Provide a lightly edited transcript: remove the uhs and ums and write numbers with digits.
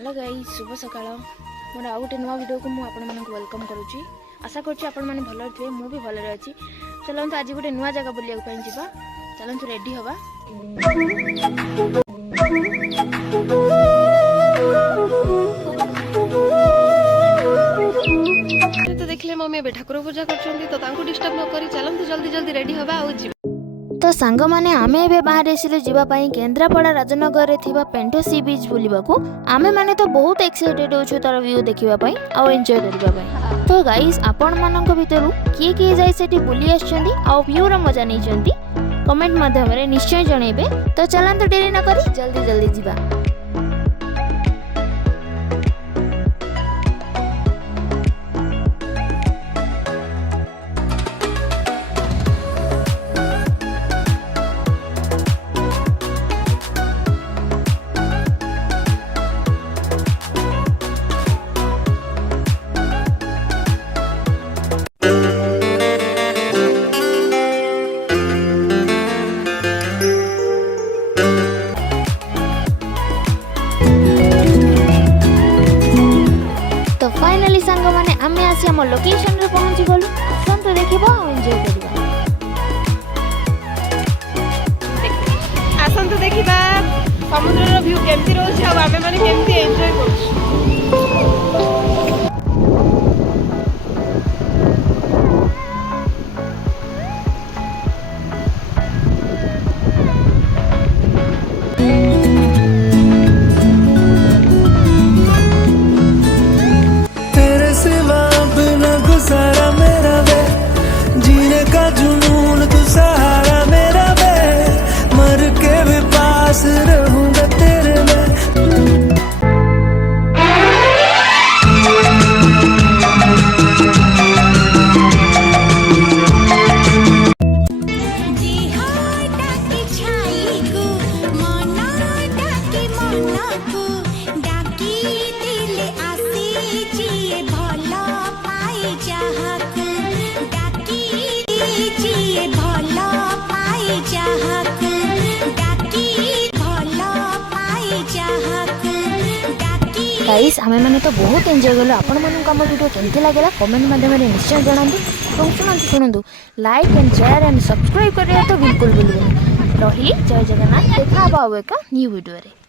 Hello guys शुभ सकाळ मोर आउ गोटे नुआ वीडियो को मु आपण मानक वेलकम करूची। आशा करूची आपण माने भलो थे मु भी भलो अछि। चलंतु आज गोटे नुआ जगह बुलिया पई जिबा। चलंतु रेडी होबा। तो देखले मम्मी बे ठाकुर पूजा करछंती तो तांको डिस्टर्ब न करी चलंतु जल्दी जल्दी रेडी होबा आ जी। तो सांग माने आमे एबे बाहर एसिलु जीवा पई केंद्रापड़ा राजनगर रे थिबा पेंटो सी बीच बुलिबाकू। आमे माने तो बहुत एक्साइटेड होछु तार व्यू देखिबा पई आ एन्जॉय करिबा पई। तो गाइस आपण मानक भितरु किए जाय सेठी बुली आछंती आ व्यू रा मजा नै छंती कमेंट माध्यम रे निश्चय जणेबे। तो चलंतु देरी न करी जल्दी जल्दी जीवा। तो फाइनली सांग माने आमे आसी हम लोकेशन रे पहुंची गलु। संत देखिबो एन्जॉय करिबा। आसंतु देखिबा समुद्र रो व्यू केमती रहछ आ आमे माने केमती एन्जॉय करछ। सारा मेरा वे जीने का जुनून तू सहारा मेरा वे मर के भी पास रहूंगा तेरे में। गाइस आमे माने तो बहुत एन्जॉय करलो। आपण मानन काम वीडियो केमती लागला कमेंट माध्यम रे निश्चय जणांतु। और सुनंतु like and share and subscribe करिया तो बिल्कुल भूलबेनी। रही जय जगन्नाथ। देखा बा एक न्यू वीडियो रे।